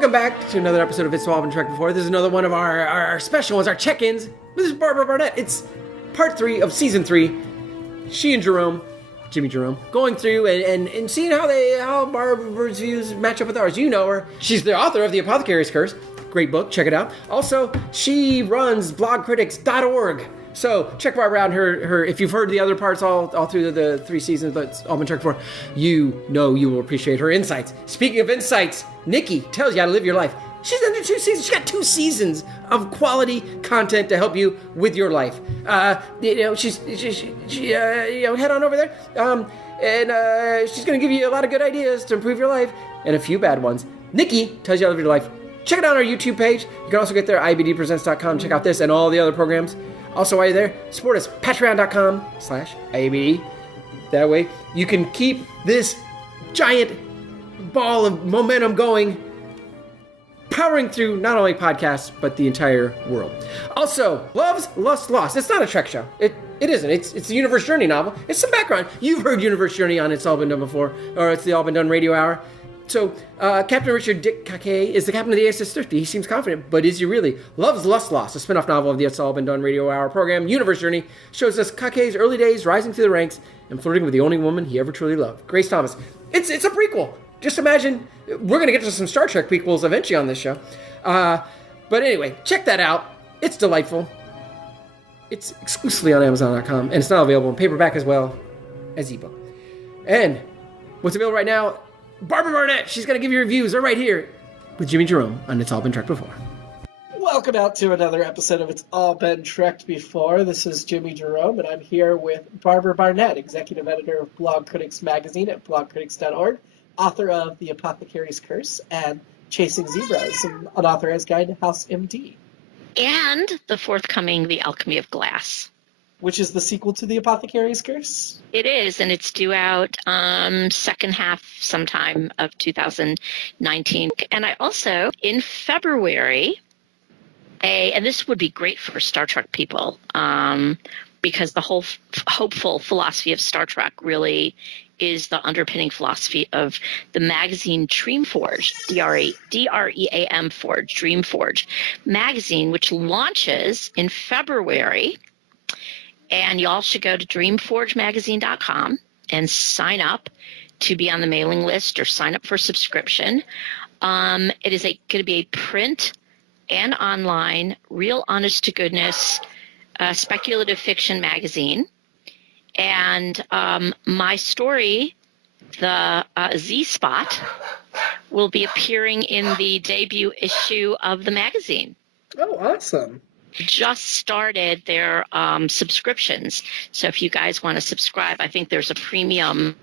Welcome back to another episode of It's All Been Tracked Before. This is another one of our special ones, our check-ins. This is Barbara Barnett. It's part 3 of season 3. She and Jimmy Jerome, going through and seeing how Barbara's views match up with ours. You know her. She's the author of The Apothecary's Curse. Great book. Check it out. Also, she runs blogcritics.org. So check Barbara out and her. If you've heard the other parts all through the 3 seasons that's all been tracked before, you know you will appreciate her insights. Speaking of insights, Nikki tells you how to live your life. She's under 2 seasons. She got 2 seasons of quality content to help you with your life. She head on over there. And she's going to give you a lot of good ideas to improve your life and a few bad ones. Nikki tells you how to live your life. Check it out on our YouTube page. You can also get there at IABDpresents.com. Check out this and all the other programs. Also, while you're there, support us, patreon.com/IABD. That way, you can keep this giant ball of momentum going, powering through not only podcasts, but the entire world. Also, Loves, Lust, Lost. It's not a Trek show. It isn't. It's a Universe Journey novel. It's some background. You've heard Universe Journey on It's All Been Done before, or it's the All Been Done Radio Hour. So, Captain Richard Dick Kakei is the captain of the SS-30. He seems confident, but is he really? Loves, Lust, Lost, a spin-off novel of the It's All Been Done Radio Hour program. Universe Journey shows us Kakei's early days rising through the ranks and flirting with the only woman he ever truly loved, Grace Thomas. It's a prequel. Just imagine, we're going to get to some Star Trek prequels eventually on this show. But anyway, check that out. It's delightful. It's exclusively on Amazon.com, and it's now available in paperback as well as ebook. And what's available right now, Barbara Barnett, she's going to give you reviews. They're right here with Jimmy Jerome on It's All Been Tracked Before. Welcome out to another episode of It's All Been Tracked Before. This is Jimmy Jerome, and I'm here with Barbara Barnett, executive editor of Blog Critics Magazine at blogcritics.org, author of The Apothecary's Curse and Chasing Zebras, and an author's guide to House MD. And the forthcoming The Alchemy of Glass. Which is the sequel to The Apothecary's Curse? It is, and it's due out second half sometime of 2019. And I also, in February, and this would be great for Star Trek people, because the whole hopeful philosophy of Star Trek really is the underpinning philosophy of the magazine Dreamforge, D-R-E-A-M Forge, Dreamforge magazine, which launches in February. And y'all should go to dreamforgemagazine.com and sign up to be on the mailing list or sign up for subscription. It is going to be a print and online, real honest-to-goodness speculative fiction magazine. And my story, the Z-Spot, will be appearing in the debut issue of the magazine. Oh, awesome. Just started their subscriptions. So if you guys want to subscribe, I think there's a premium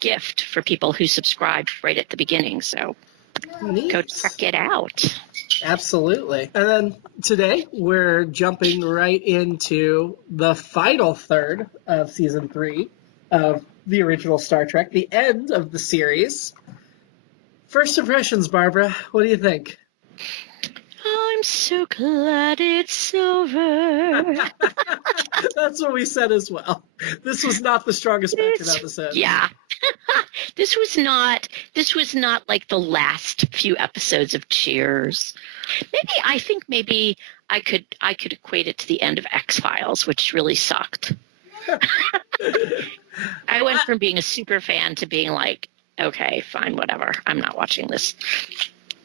gift for people who subscribe right at the beginning. So Neat. Go check it out. Absolutely. And then today we're jumping right into the final third of season 3 of the original Star Trek, the end of the series. First impressions, Barbara, what do you think? I'm so glad it's over. That's what we said as well. This was not the strongest match of episode. Yeah. This was not like the last few episodes of Cheers. I think maybe I could equate it to the end of X-Files, which really sucked. I went from being a super fan to being like, okay, fine, whatever. I'm not watching this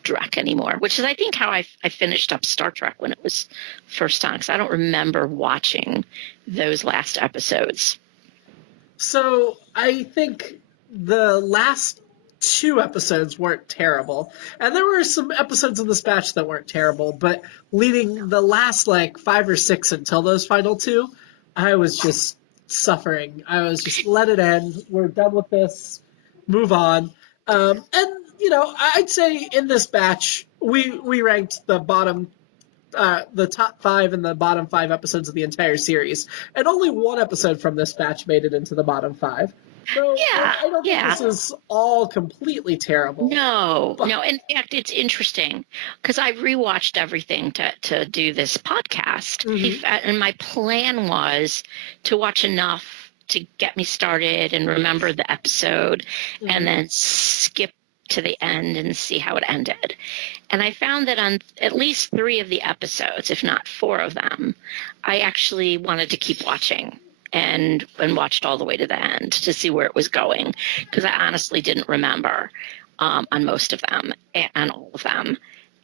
Trek anymore, which is, I think, how I finished up Star Trek when it was first on, because I don't remember watching those last episodes. So I think the last 2 episodes weren't terrible, and there were some episodes in this batch that weren't terrible, but leading the last 5 or 6 until those final 2, I was just suffering. I was just, let it end. We're done with this. Move on. And I'd say in this batch, we ranked the top 5 and the bottom 5 episodes of the entire series, and only 1 episode from this batch made it into the bottom 5. So Yeah, I don't think this is all completely terrible. No. In fact, it's interesting because I rewatched everything to do this podcast, and my plan was to watch enough to get me started and remember the episode, and then skip to the end and see how it ended. And I found that on at least 3 of the episodes, if not 4 of them, I actually wanted to keep watching and watched all the way to the end to see where it was going, because I honestly didn't remember on most of them and all of them.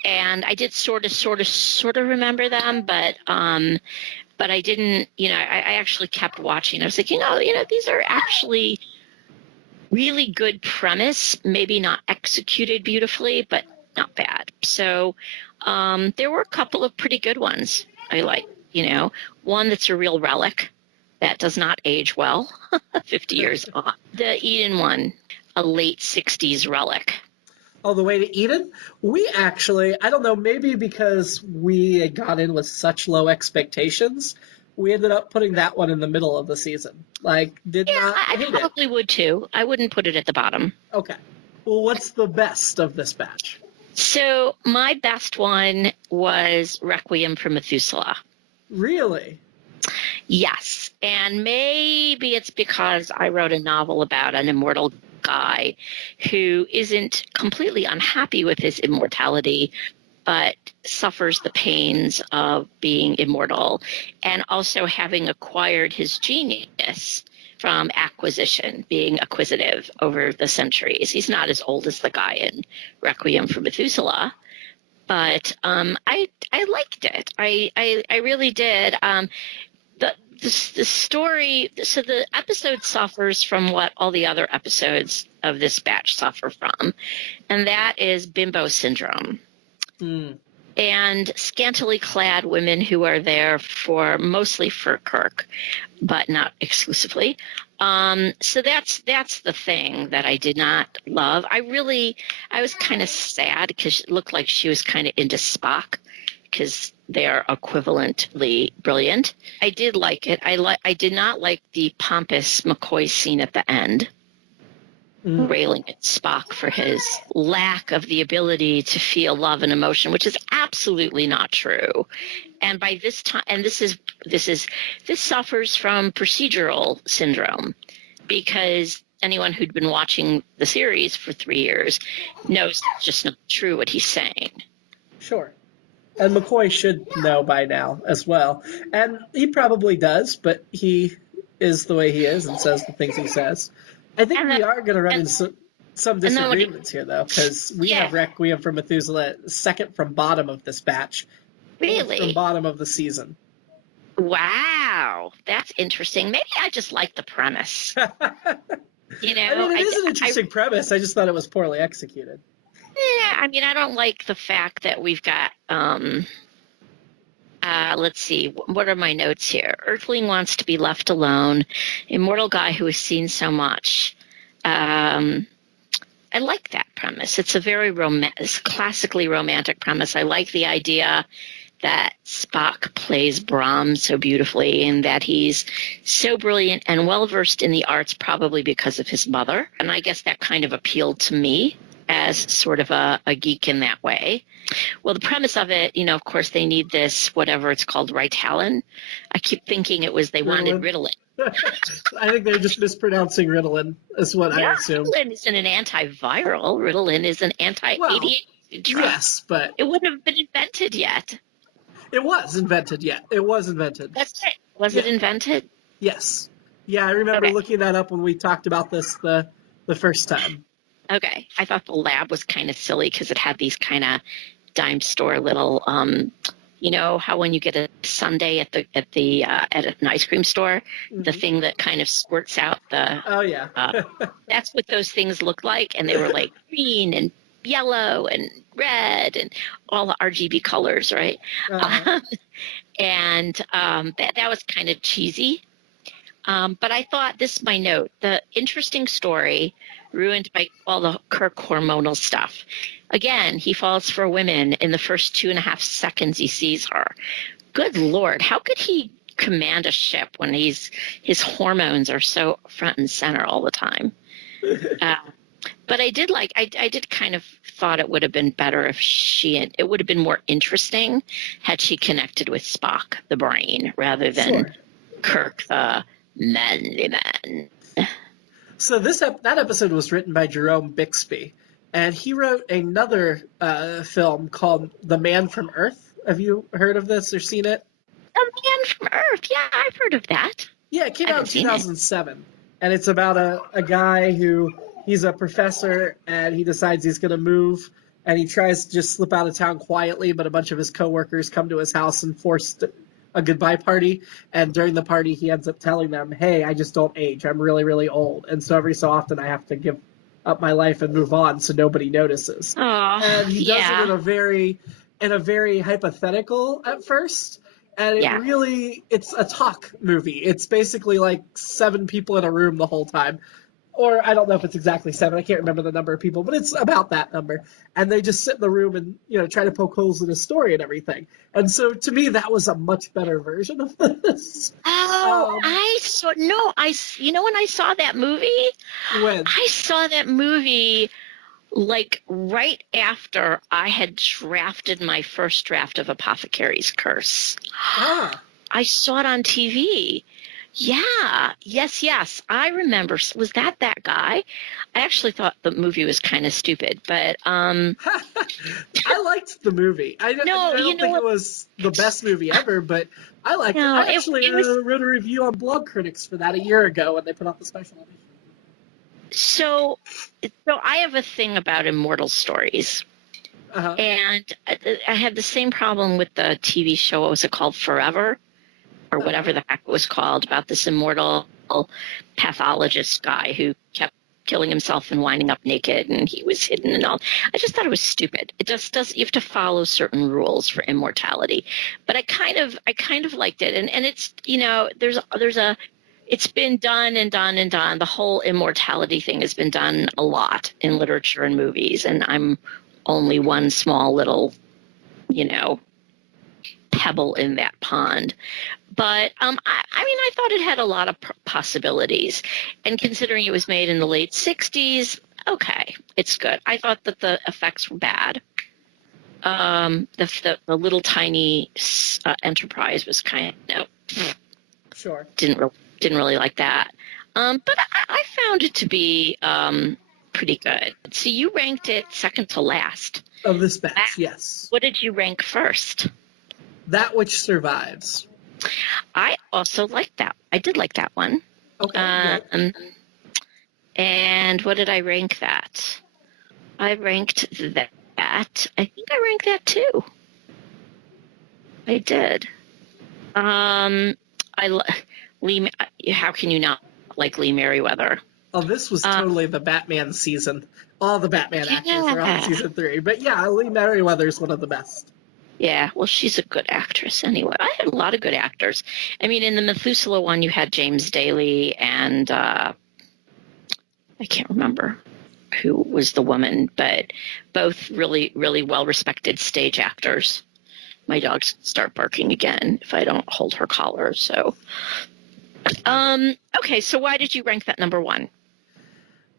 And I did sort of remember them, but I didn't, I actually kept watching. I was thinking, these are actually really good premise, maybe not executed beautifully, but not bad. So there were a couple of pretty good ones I like, one that's a real relic that does not age well, 50 years on. The Eden one, a late 60s relic. All the way to Eden? We actually, I don't know, maybe because we got in with such low expectations, we ended up putting that one in the middle of the season. I probably would too. I wouldn't put it at the bottom. Okay. Well, what's the best of this batch? So my best one was Requiem for Methuselah. Really? Yes. And maybe it's because I wrote a novel about an immortal guy who isn't completely unhappy with his immortality, but suffers the pains of being immortal and also having acquired his genius from acquisition, being acquisitive over the centuries. He's not as old as the guy in Requiem for Methuselah, but I liked it. I really did. The story, so the episode suffers from what all the other episodes of this batch suffer from, and that is bimbo syndrome. And scantily clad women who are there mostly for Kirk, but not exclusively. So that's the thing that I did not love. I was kind of sad because it looked like she was kind of into Spock, because they are equivalently brilliant. I did like it. I did not like the pompous McCoy scene at the end, railing at Spock for his lack of the ability to feel love and emotion, which is absolutely not true. And by this time, and this suffers from procedural syndrome, because anyone who'd been watching the series for 3 years knows it's just not true what he's saying. Sure. And McCoy should know by now as well. And he probably does, but he is the way he is and says the things he says. I think we are going to run into some disagreements here, though, because we have Requiem for Methuselah second from bottom of this batch. Really? From bottom of the season. Wow. That's interesting. Maybe I just like the premise. It is an interesting premise. I just thought it was poorly executed. Yeah, I don't like the fact that we've got, let's see, what are my notes here? Earthling wants to be left alone. Immortal guy who has seen so much. I like that premise. It's a very classically romantic premise. I like the idea that Spock plays Brahms so beautifully and that he's so brilliant and well-versed in the arts, probably because of his mother. And I guess that kind of appealed to me as sort of a geek in that way. Well, the premise of it, of course, they need this, whatever it's called, Ritalin. I keep thinking it was they wanted Ritalin. I think they're just mispronouncing Ritalin, is what I assume. Ritalin isn't an antiviral. Ritalin is an anti-ADHD drug. Yes, but it wouldn't have been invented yet. It was invented, yeah. It was invented. That's right. Was it invented? Yes. Yeah, I remember looking that up when we talked about this the first time. Okay. I thought the lab was kind of silly because it had these kind of dime store little, how when you get a sundae at an ice cream store, the thing that kind of squirts out the. Oh yeah. That's what those things looked like, and they were like green and yellow and red and all the RGB colors, right? Uh-huh. That was kind of cheesy. But I thought, this is my note, the interesting story ruined by all the Kirk hormonal stuff. Again, he falls for women in the first 2.5 seconds he sees her. Good Lord, how could he command a ship when his hormones are so front and center all the time? But I did kind of thought it would have been better if it would have been more interesting had she connected with Spock, the brain, rather than Kirk, the manly man. So that episode was written by Jerome Bixby, and he wrote another film called The Man from Earth. Have you heard of this or seen it? A Man from Earth. Yeah, I've heard of that. Yeah, it came I out in haven't seen it. 2007, and it's about a guy who he's a professor and he decides he's going to move, and he tries to just slip out of town quietly, but a bunch of his coworkers come to his house and force a goodbye party, and during the party he ends up telling them, "Hey, I just don't age. I'm really, really old, and so every so often I have to give up my life and move on so nobody notices." Oh, And he does yeah. it in a very hypothetical at first, and Yeah. it's a talk movie. It's basically like 7 people in a room the whole time, or I don't know if it's exactly 7. I can't remember the number of people, but it's about that number. And they just sit in the room and try to poke holes in the story and everything. And so to me, that was a much better version of this. Oh, Um, when I saw that movie, when I saw that movie like right after I had drafted my first draft of Apothecary's Curse. I saw it on TV. Yeah, yes. I remember. Was that guy? I actually thought the movie was kind of stupid, but I liked the movie. I don't think it was the best movie ever, but I liked it. I actually wrote a review on Blog Critics for that a year ago when they put out the special edition. So I have a thing about immortal stories. And I had the same problem with the TV show. What was it called? Forever? Or whatever the heck it was called, about this immortal pathologist guy who kept killing himself and winding up naked, and he was hidden and all. I just thought it was stupid. It just does. You have to follow certain rules for immortality. But I kind of liked it, and it's it's been done and done and done. The whole immortality thing has been done a lot in literature and movies, and I'm only one small little, pebble in that pond. But I thought it had a lot of possibilities, and considering it was made in the late 60s, okay, it's good. I thought that the effects were bad. The little tiny Enterprise was kind of Sure. Didn't really like that. But I found it to be pretty good. So you ranked it second to last of this batch. Yes. What did you rank first? That Which Survives. I also liked that. I did like that one. Okay. And what did I rank that? I ranked that. I think I ranked that too. I did. Lee. How can you not like Lee Merriweather? Oh, this was totally the Batman season. All the Batman actors are on season 3. But yeah, Lee Merriweather's one of the best. Yeah, well, she's a good actress anyway. I had a lot of good actors. I mean, in the Methuselah one, you had James Daly and I can't remember who was the woman, but both really, really well-respected stage actors. My dog's start barking again if I don't hold her collar. So, okay, so why did you rank that number 1?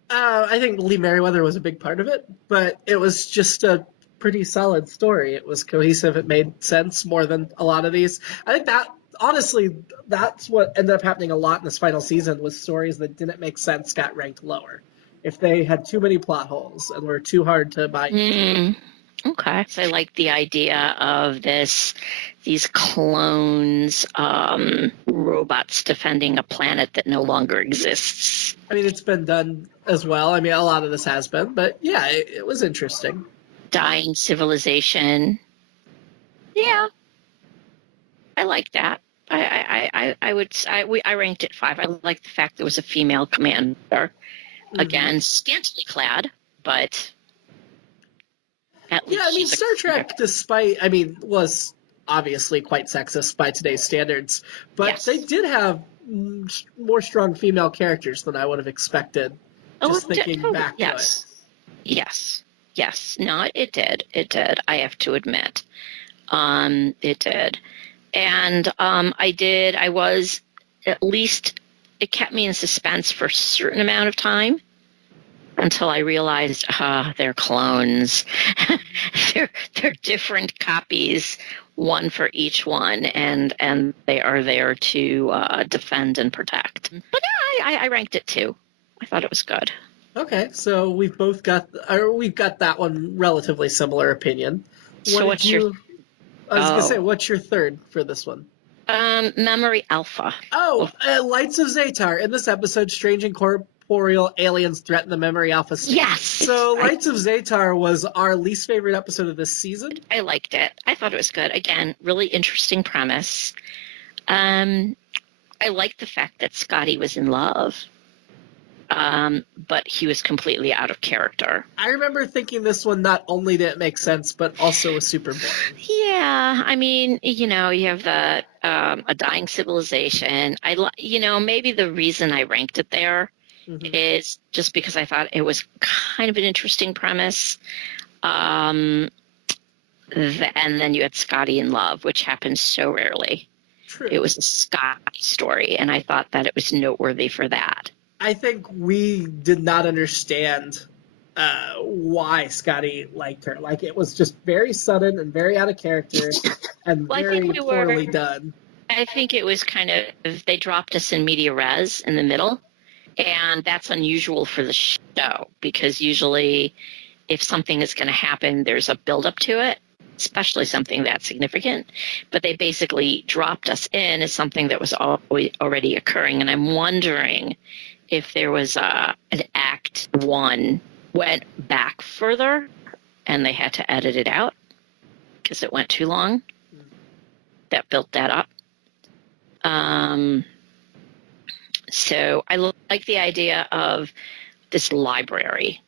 I think Lee Merriweather was a big part of it, but it was just a pretty solid story. It was cohesive. It made sense more than a lot of these. I think that, honestly, that's what ended up happening a lot in this final season, was stories that didn't make sense got ranked lower. If they had too many plot holes and were too hard to buy into. Okay. So I like the idea of these clones, robots defending a planet that no longer exists. I mean, it's been done as well. I mean, a lot of this has been, but yeah, it was interesting. Dying civilization. Yeah. I like that. I ranked it 5. I like the fact there was a female commander. Again, scantily clad, but at least. Yeah, I mean, Star Trek, was obviously quite sexist by today's standards, but they did have more strong female characters than I would have expected. Just thinking back to it. Yes. No, it did. I have to admit, it did, and I was at least. It kept me in suspense for a certain amount of time until I realized, they're clones. they're different copies, one for each one, and they are there to defend and protect. But I ranked it 2. I thought it was good. Okay, so we've got that one relatively similar opinion. So what's your I was gonna say, what's your third for this one? Memory Alpha? Lights of Zatar. In this episode, strange incorporeal aliens threaten the Memory Alpha state. Yes. So Lights of Zatar was our least favorite episode of this season. I liked it. I thought it was good. Again, really interesting premise. I liked the fact that Scotty was in love, but he was completely out of character. I remember thinking this one not only didn't make sense, but also was super boring. Yeah, I mean, you have the a dying civilization. Maybe the reason I ranked it there is just because I thought it was kind of an interesting premise. And then you had Scotty in love, which happens so rarely. True. It was a Scotty story, and I thought that it was noteworthy for that. I think we did not understand why Scotty liked her. Like, it was just very sudden and very out of character and very poorly done. I think it was kind of, they dropped us in media res in the middle, and that's unusual for the show because usually if something is going to happen, there's a build-up to it, especially something that significant. But they basically dropped us in as something that was already occurring, and I'm wondering if there was an act one went back further and they had to edit it out because it went too long. That built that up. So I like the idea of this library,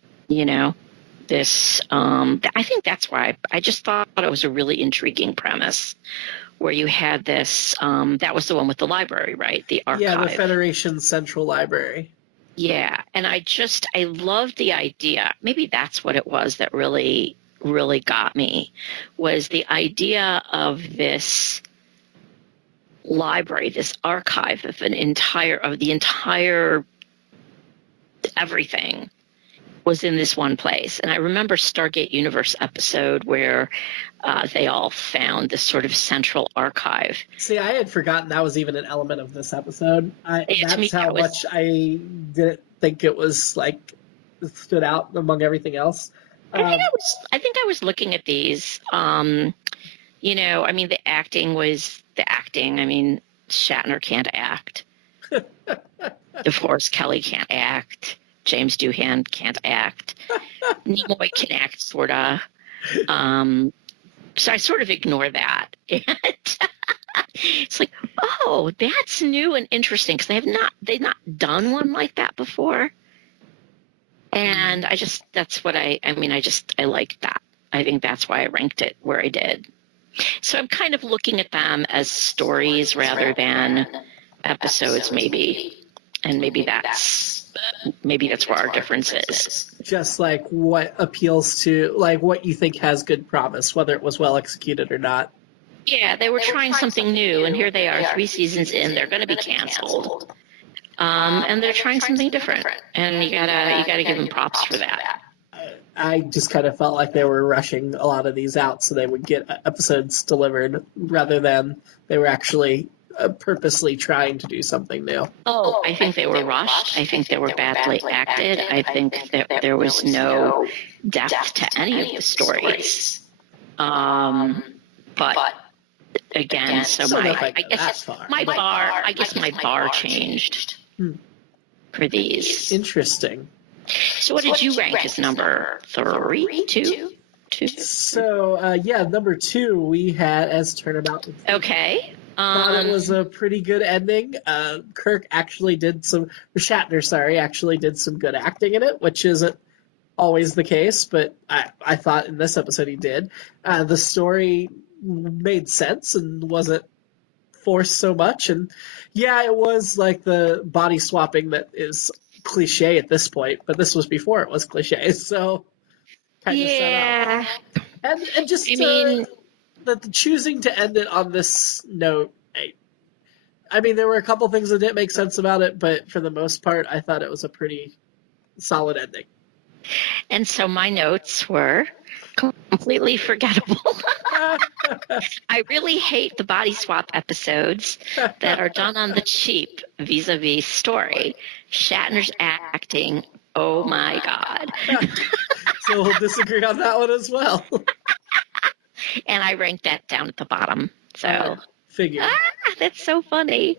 this, I think that's why I just thought it was a really intriguing premise where you had this, that was the one with the library, right? The archive. Yeah, the Federation Central Library. Yeah, and I loved the idea. Maybe that's what it was that really, really got me, was the idea of this library, this archive of the entire everything was in this one place. And I remember Stargate Universe episode where they all found this sort of central archive. See, I had forgotten that was even an element of this episode. That's how much I didn't think it was like stood out among everything else. I think I was looking at these. I mean, the acting was the acting. I mean, Shatner can't act. DeForest Kelly can't act. James Doohan can't act. Nimoy can act, sort of. So I sort of ignore that. And it's like, oh, that's new and interesting because they've not done one like that before. And I like that. I think that's why I ranked it where I did. So I'm kind of looking at them as stories rather than episodes, maybe. And maybe that's where our difference is. Just like what appeals to, like what you think has good promise, whether it was well executed or not. Yeah, they were trying something new, and here they are 3 seasons in. They're going to be canceled. And they're trying something different. And you gotta give them props for that. I just kind of felt like they were rushing a lot of these out so they would get episodes delivered rather than they were actually purposely trying to do something new. Oh, I think they were rushed. I think they were badly acted. I think that there was no depth to any of the stories. But again, my bar changed for these. Interesting. So what did you rank as number 3? Two? So, number 2 we had as Turnabout. Okay. Thought it was a pretty good ending. Shatner actually did some good acting in it, which isn't always the case, but I thought in this episode he did. The story made sense and wasn't forced so much, and it was like the body swapping that is cliche at this point, but this was before it was cliche, so kind of set up. And just the choosing to end it on this note, I mean, there were a couple things that didn't make sense about it, but for the most part, I thought it was a pretty solid ending. And so my notes were completely forgettable. I really hate the body swap episodes that are done on the cheap vis-a-vis story. Shatner's acting Oh my God. So we'll disagree on that one as well. And I ranked that down at the bottom. So Figure. that's so funny.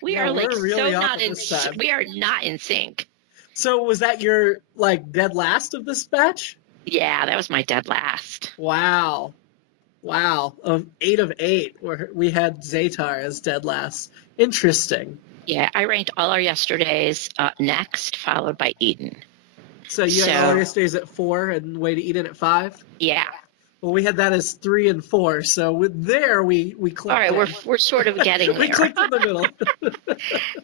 We Yeah, are like we're really so off not of in this time. we are not in sync. So was that your like dead last of this batch? Yeah, that was my dead last. Wow. 8 of 8, where we had Zaytar as dead last. Interesting. Yeah, I ranked all our yesterdays next, followed by Eden. So you had all yesterday's at 4 and Way to Eden at 5? Yeah. Well, we had that as 3 and 4. So we clicked. All right, we're sort of getting we there. clicked in the middle.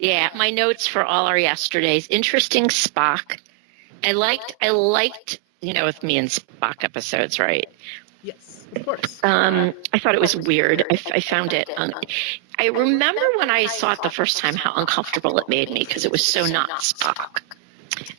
Yeah, my notes for all our yesterdays. Interesting Spock. I liked with me and Spock episodes, right? Yes, of course. I thought it was weird. I found it. I remember when I saw it the first time how uncomfortable it made me because it was so not Spock.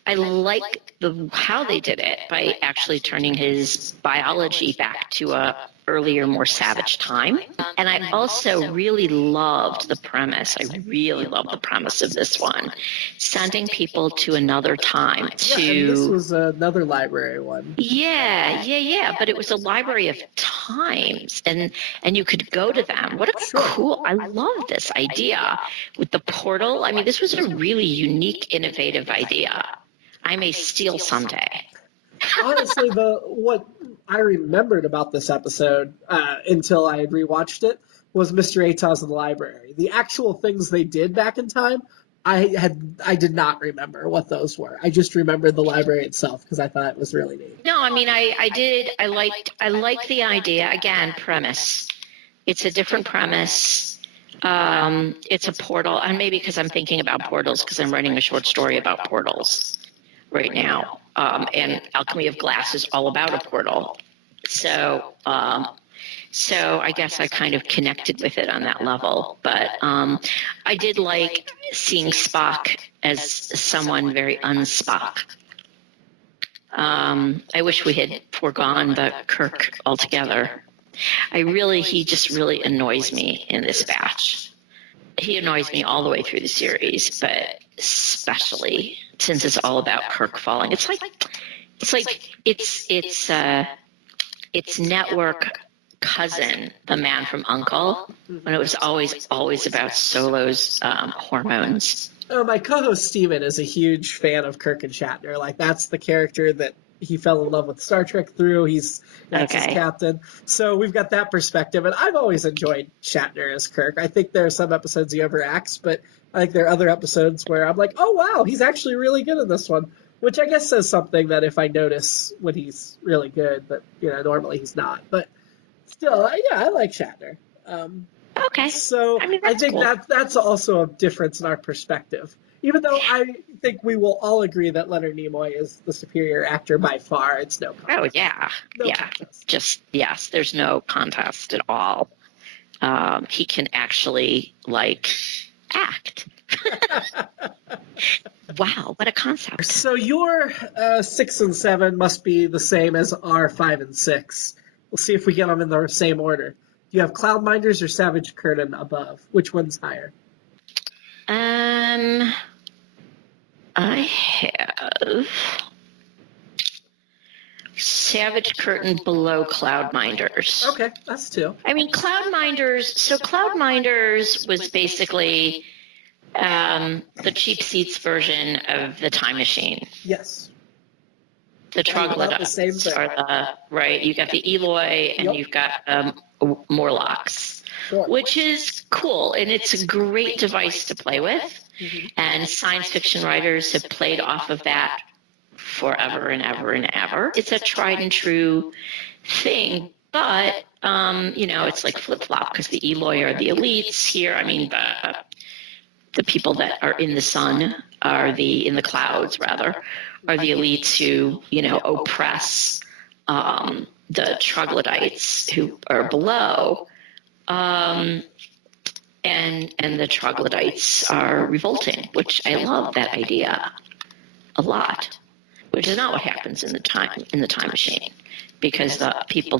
I like how they did it by actually turning his biology back to a earlier, more savage time. And I also really loved the premise. I really loved the premise of this one, sending people to another time. And this was another library one. Yeah. But it was a library of times, and you could go to them. What a cool! I love this idea with the portal. I mean, this was a really unique, innovative idea. I may steal someday. Honestly, what I remembered about this episode until I had rewatched it was Mr. Atos in the library. The actual things they did back in time, I did not remember what those were. I just remembered the library itself because I thought it was really neat. No, I mean I did. I liked the idea. Again, premise. It's a different premise. It's a portal, and maybe because I'm thinking about portals because I'm writing a short story about portals right now, and Alchemy of Glass is all about a portal. So I guess I kind of connected with it on that level. But I did like seeing Spock as someone very unspock. I wish we had foregone the Kirk altogether. He just really annoys me in this batch. He annoys me all the way through the series, but especially since it's all about Kirk falling. It's network cousin, the man from U.N.C.L.E., when it was always about Solo's hormones. Oh, my co-host Steven is a huge fan of Kirk and Shatner. Like, that's the character that he fell in love with Star Trek through. That's his captain. So we've got that perspective. And I've always enjoyed Shatner as Kirk. I think there are some episodes he overacts, but I think there are other episodes where I'm like, oh, wow, he's actually really good in this one. Which I guess says something that if I notice when he's really good, but, normally he's not. But still, yeah, I like Shatner. Okay. So I think cool. that's also a difference in our perspective. Even though I think we will all agree that Leonard Nimoy is the superior actor by far, it's no contest. Oh, yeah. Contest. Yes, there's no contest at all. He can actually, act. Wow, what a concept. So your 6 and 7 must be the same as our 5 and 6. We'll see if we get them in the same order. Do you have Cloudminders or Savage Curtain above? Which one's higher? I have Savage Curtain below Cloudminders. Okay, that's 2. I mean, Cloudminders was basically the cheap seats version of the Time Machine. Yes. The troglodytes are right. You got the Eloi and you've got Morlocks, which is cool, and it's a great device to play with. Mm-hmm. And science fiction writers have played off of that forever and ever and ever. It's a tried and true thing, but it's like flip flop because the Eloi are the elites here. I mean, the people that are in the sun are in the clouds rather, are the elites who, oppress the troglodytes who are below. And the troglodytes are revolting, which I love that idea a lot, which is not what happens in the time machine, because the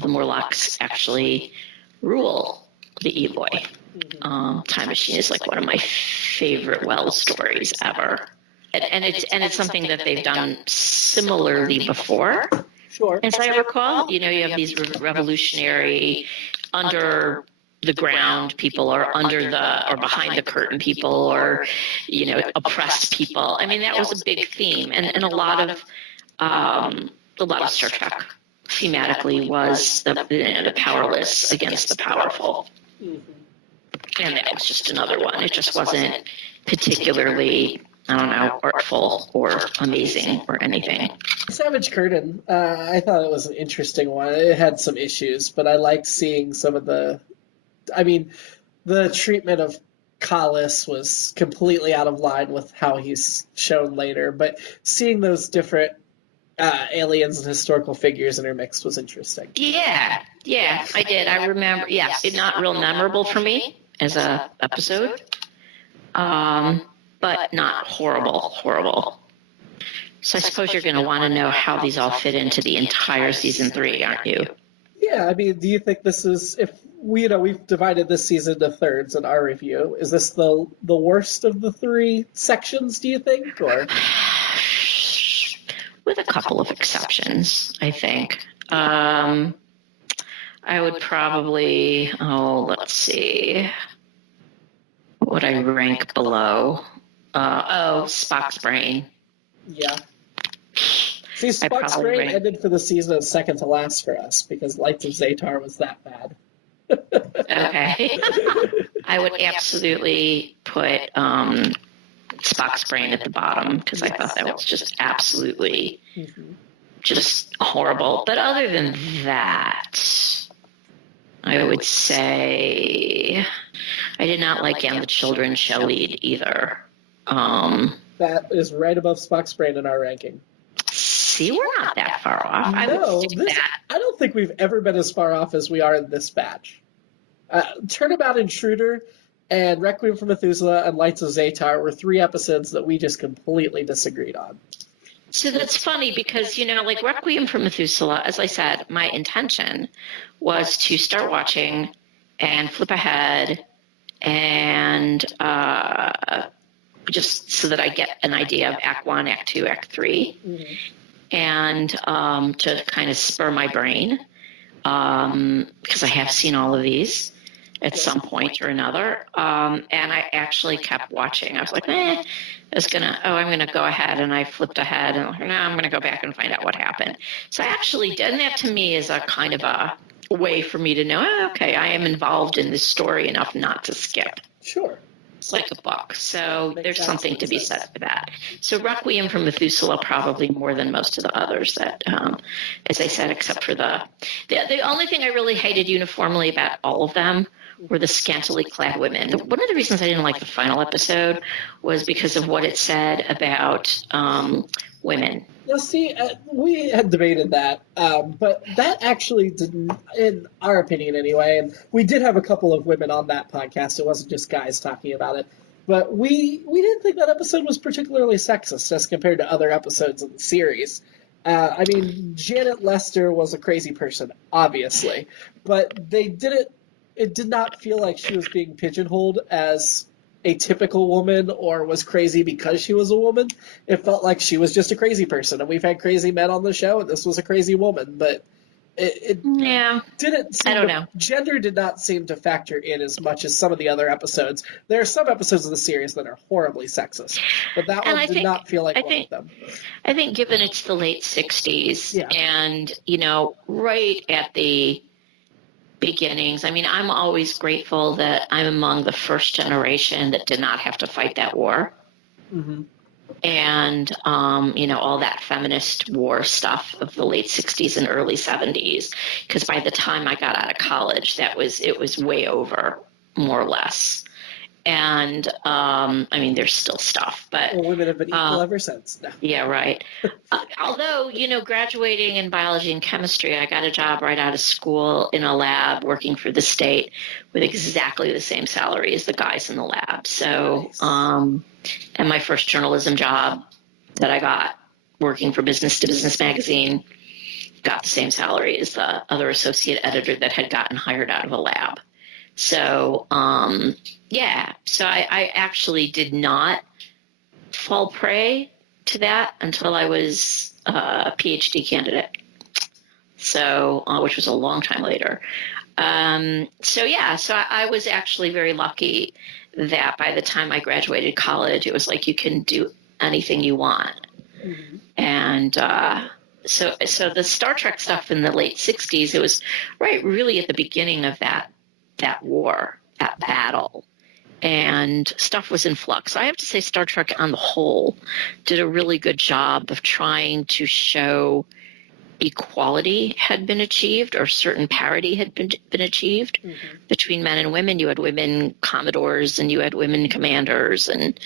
Morlocks actually rule the Eloi. Time Machine is like one of my favorite Wells stories ever. it's something that they've done similarly before. Sure. As I recall, you have these revolutionary under the ground people, or or behind the curtain people, or oppressed people. I mean, that was a big theme, and a lot of Star Trek thematically was the powerless against the powerful. Mm-hmm. And that was just another one. It just wasn't particularly, I don't know, artful or amazing or anything. Savage Curtain, I thought it was an interesting one. It had some issues, but I liked seeing some of the treatment of Collis was completely out of line with how he's shown later, but seeing those different aliens and historical figures intermixed was interesting. Yeah, I did. I remember, it's not real memorable for me as a episode, but not horrible. So I suppose you're going to want to know how these all fit into the entire season 3, aren't you? Yeah, I mean, do you think this is, if we've divided this season into thirds in our review, is this the worst of the 3 sections, do you think, or? With a couple of exceptions, I think. I would probably, let's see. What would I rank below? Spock's brain. Yeah. See, Spock's brain ended for the season as second to last for us because Lights of Zatar was that bad. Okay. I would absolutely put Spock's brain at the bottom because I thought that was just absolutely just horrible. But other than that, I would say I did not like And the Children Shall Lead either. That is right above Spock's brain in our ranking. See, we're not that far off. I don't think we've ever been as far off as we are in this batch. Turnabout Intruder and Requiem for Methuselah and Lights of Zatar were 3 episodes that we just completely disagreed on. So that's funny because, like Requiem for Methuselah, as I said, my intention was to start watching and flip ahead and just so that I get an idea of Act 1, Act 2, Act 3, and to kind of spur my brain because I have seen all of these at some point or another. And I actually kept watching. I was like, I'm going to go ahead. And I flipped ahead and no, I'm going to go back and find out what happened. So I actually did. And that to me is a kind of a way for me to know, okay, I am involved in this story enough not to skip. Sure. It's like a book. So there's something to be said for that. So Requiem for Methuselah probably more than most of the others that, as I said, except for the only thing I really hated uniformly about all of them were the scantily clad women. One of the reasons I didn't like the final episode was because of what it said about women. Now, see, we had debated that, but that actually didn't, in our opinion anyway, and we did have a couple of women on that podcast. It wasn't just guys talking about it. But we didn't think that episode was particularly sexist as compared to other episodes in the series. I mean, Janet Lester was a crazy person, obviously, but it did not feel like she was being pigeonholed as a typical woman or was crazy because she was a woman. It felt like she was just a crazy person, and we've had crazy men on the show, and this was a crazy woman, but it didn't seem I don't know. Gender did not seem to factor in as much as some of the other episodes. There are some episodes of the series that are horribly sexist, but that one did not feel like one of them. I think given it's the late 60s and, right at the beginnings. I mean, I'm always grateful that I'm among the first generation that did not have to fight that war. Mm-hmm. And, all that feminist war stuff of the late 60s and early 70s. Because by the time I got out of college, it was way over, more or less. And, there's still stuff, but women have been equal ever since. No. Yeah, right. Although, graduating in biology and chemistry, I got a job right out of school in a lab working for the state with exactly the same salary as the guys in the lab. So, nice. And my first journalism job that I got working for Business to Business magazine got the same salary as the other associate editor that had gotten hired out of a lab. So, so I actually did not fall prey to that until I was a PhD candidate. So, which was a long time later. So I was actually very lucky that by the time I graduated college, it was like you can do anything you want. Mm-hmm. And so the Star Trek stuff in the late 60s, it was really at the beginning of that war, that battle. And stuff was in flux. I have to say Star Trek on the whole did a really good job of trying to show equality had been achieved, or certain parity had been achieved between men and women. You had women commodores and you had women commanders and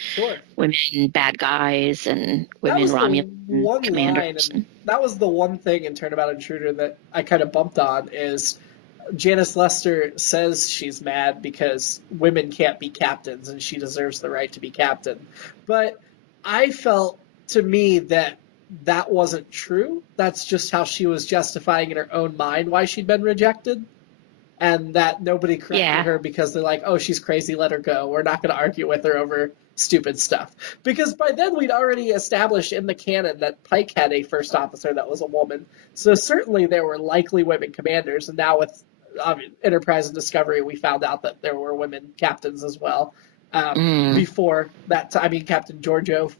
women bad guys and women Romulan commanders. That was the one thing in Turnabout Intruder that I kind of bumped on is Janice Lester says she's mad because women can't be captains and she deserves the right to be captain. But I felt, to me, that wasn't true. That's just how she was justifying in her own mind why she'd been rejected. And that nobody corrected her because they're like, oh, she's crazy, let her go. We're not going to argue with her over stupid stuff. Because by then we'd already established in the canon that Pike had a first officer that was a woman. So certainly there were likely women commanders. And now with Enterprise and Discovery, we found out that there were women captains as well. Before that time, Captain Giorgio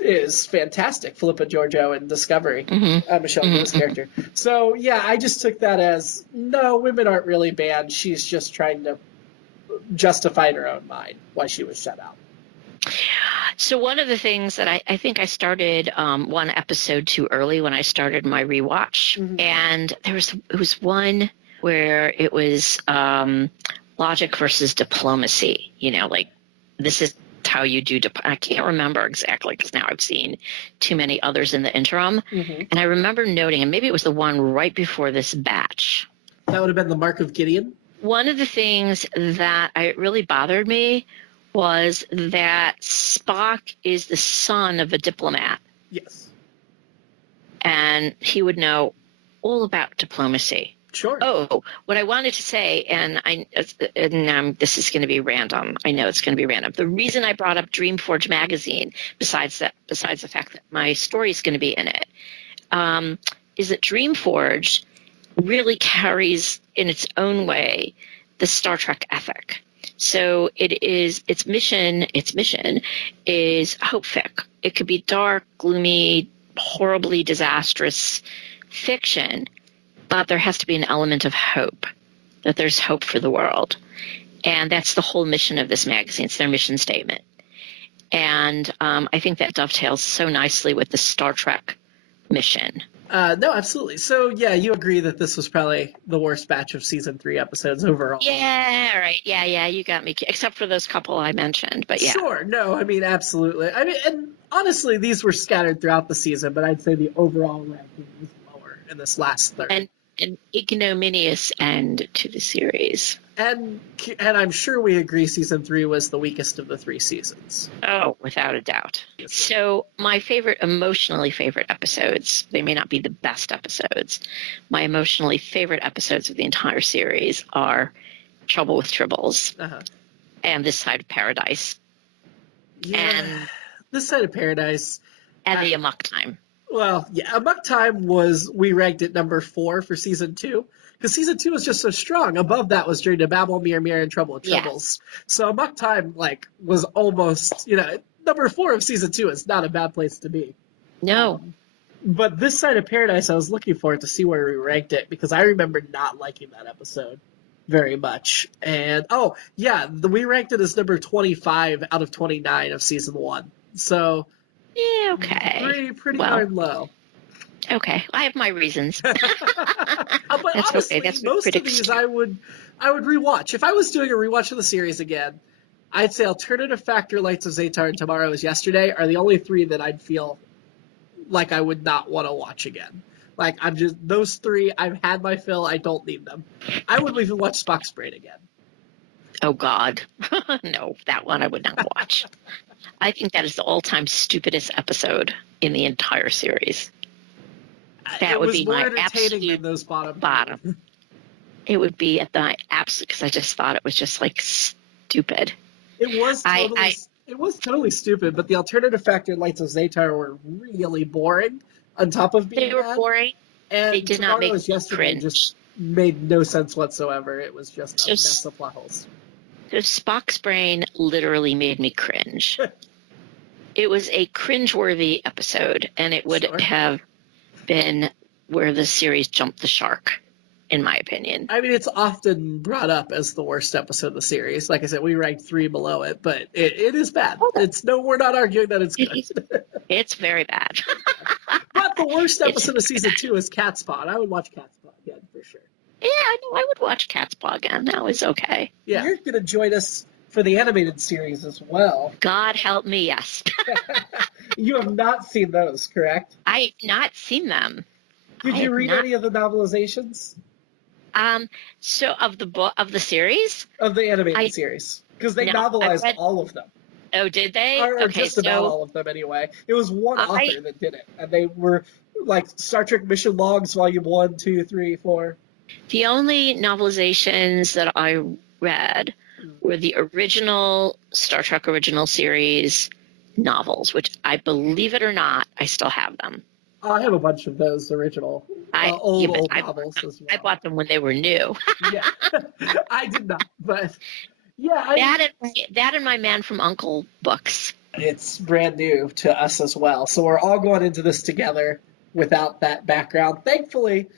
is fantastic. Philippa Giorgio in Discovery, Michelle Yeoh's character. So yeah, I just took that as no, women aren't really banned. She's just trying to justify in her own mind why she was shut out. So one of the things that I think I started one episode too early when I started my rewatch, and it was one where it was logic versus diplomacy. Like this is how you do. I can't remember exactly because now I've seen too many others in the interim. And I remember noting, and maybe it was the one right before this batch. That would have been the Mark of Gideon. One of the things that really bothered me was that Spock is the son of a diplomat. Yes. And he would know all about diplomacy. Sure. Oh, what I wanted to say, and this is going to be random. I know it's going to be random. The reason I brought up Dreamforge magazine, besides the fact that my story is going to be in it, is that Dreamforge really carries in its own way the Star Trek ethic. So its mission is hope fic. It could be dark, gloomy, horribly disastrous fiction, but there has to be an element of hope, that there's hope for the world. And that's the whole mission of this magazine. It's their mission statement. And I think that dovetails so nicely with the Star Trek mission. No, absolutely. So, yeah, you agree that this was probably the worst batch of season 3 episodes overall. Yeah, right. Yeah, you got me. Except for those couple I mentioned, but yeah. Sure. No, absolutely. And honestly, these were scattered throughout the season, but I'd say the overall ranking was lower in this last third. And an ignominious end to the series. And I'm sure we agree season 3 was the weakest of the 3 seasons. Oh, without a doubt. So my emotionally favorite episodes, they may not be the best episodes. My emotionally favorite episodes of the entire series are Trouble with Tribbles and This Side of Paradise. Yeah, and This Side of Paradise. And the Amok Time. Well, yeah, Amok Time we ranked it number 4 for season 2. Because season 2 was just so strong. Above that was Journey to Babel, Mirror, Mirror, and Trouble with Tribbles. So Amok Time, was almost, number 4 of season 2 is not a bad place to be. No. But This Side of Paradise, I was looking for it to see where we ranked it, because I remember not liking that episode very much. And, we ranked it as number 25 out of 29 of season 1. So... yeah, okay. Pretty darn low. Okay, I have my reasons. But that's honestly, okay. That's most of these I would rewatch. If I was doing a rewatch of the series again, I'd say Alternative Factor, Lights of Zatar, and Tomorrow is Yesterday are the only 3 that I'd feel like I would not want to watch again. Those 3, I've had my fill, I don't need them. I would even watch Spock's Brain again. Oh, God. No, that one I would not watch. I think that is the all-time stupidest episode in the entire series. That would be my absolute than those bottom. It would be at the absolute, because I just thought it was just stupid. It was totally. It was totally stupid, but the alternative factor lights of Zaytar were really boring on top of being They were bad. boring. And They did not make Tomorrow's me Yesterday cringe. just made no sense whatsoever. It was just a mess of plot holes. So Spock's brain literally made me cringe. It was a cringeworthy episode, and it would Sure. have been where the series jumped the shark, in my opinion. I mean, it's often brought up as the worst episode of the series. Like I said, we ranked 3 below it, but it is bad. We're not arguing that it's good. It's very bad. But the worst episode of season 2 is Catspaw. And I would watch Catspaw again for sure. Yeah, I know. I would watch Catspaw again. That was okay. Yeah. You're going to join us for the animated series as well. God help me, yes. You have not seen those, correct? I've not seen them. Did you read any of the novelizations? So of the book of the series? Of the animated series. Because they novelized all of them. Oh, did they? Or just about all of them anyway. It was one author that did it. And they were like Star Trek Mission Logs, Volume 1, 2, 3, 4. The only novelizations that I read were the original Star Trek original series novels, which I believe it or not, I still have them. I have a bunch of those original old novels as well. I bought them when they were new. Yeah, I did not, but yeah. That and my Man from U.N.C.L.E. books. It's brand new to us as well. So we're all going into this together without that background. Thankfully,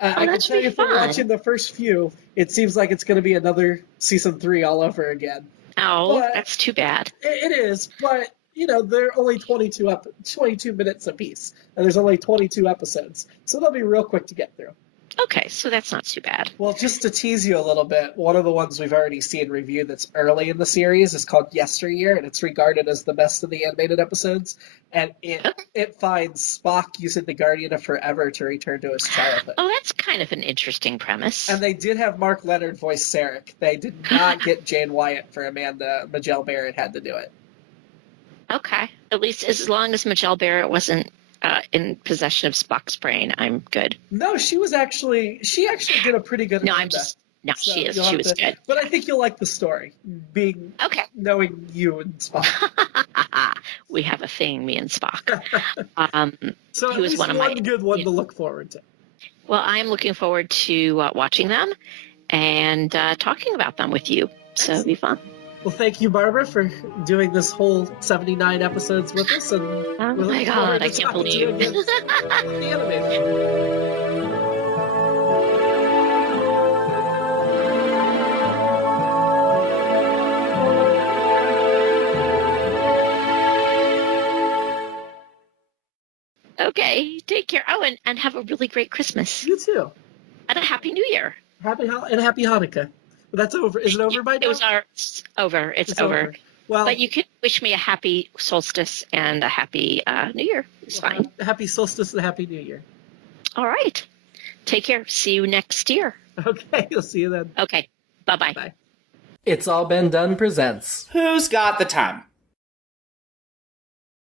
I can tell you from watching the first few, it seems like it's going to be another season 3 all over again. Oh, that's too bad. It is, but they're only 22 minutes apiece, and there's only 22 episodes, so they'll be real quick to get through. Okay, so that's not too bad. Well, just to tease you a little bit, one of the ones we've already seen reviewed that's early in the series is called Yesteryear, and it's regarded as the best of the animated episodes, and it finds Spock using the Guardian of Forever to return to his childhood. Oh, that's kind of an interesting premise. And they did have Mark Leonard voice Sarek. They did not get Jane Wyatt for Amanda. Majel Barrett had to do it. Okay. At least as long as Majel Barrett wasn't in possession of Spock's brain, I'm good. No, she actually did a pretty good Amanda. She was good. But I think you'll like the story, knowing you and Spock. We have a thing, me and Spock. So he was one good one to look forward to. Well, I'm looking forward to watching them and talking about them with you. So it'll be fun. Well, thank you, Barbara, for doing this whole 79 episodes with us. And oh my God, I can't believe it. The animation. Okay, take care. Oh, and have a really great Christmas. You too. And a Happy New Year. Happy Hanukkah. But that's over. Is it over by now? It's over. It's over. Well, but you could wish me a happy solstice and a happy New Year. It's fine. Happy solstice and happy New Year. All right. Take care. See you next year. Okay, I'll see you then. Okay. Bye-bye. Bye. It's All Been Done presents Who's Got the Time?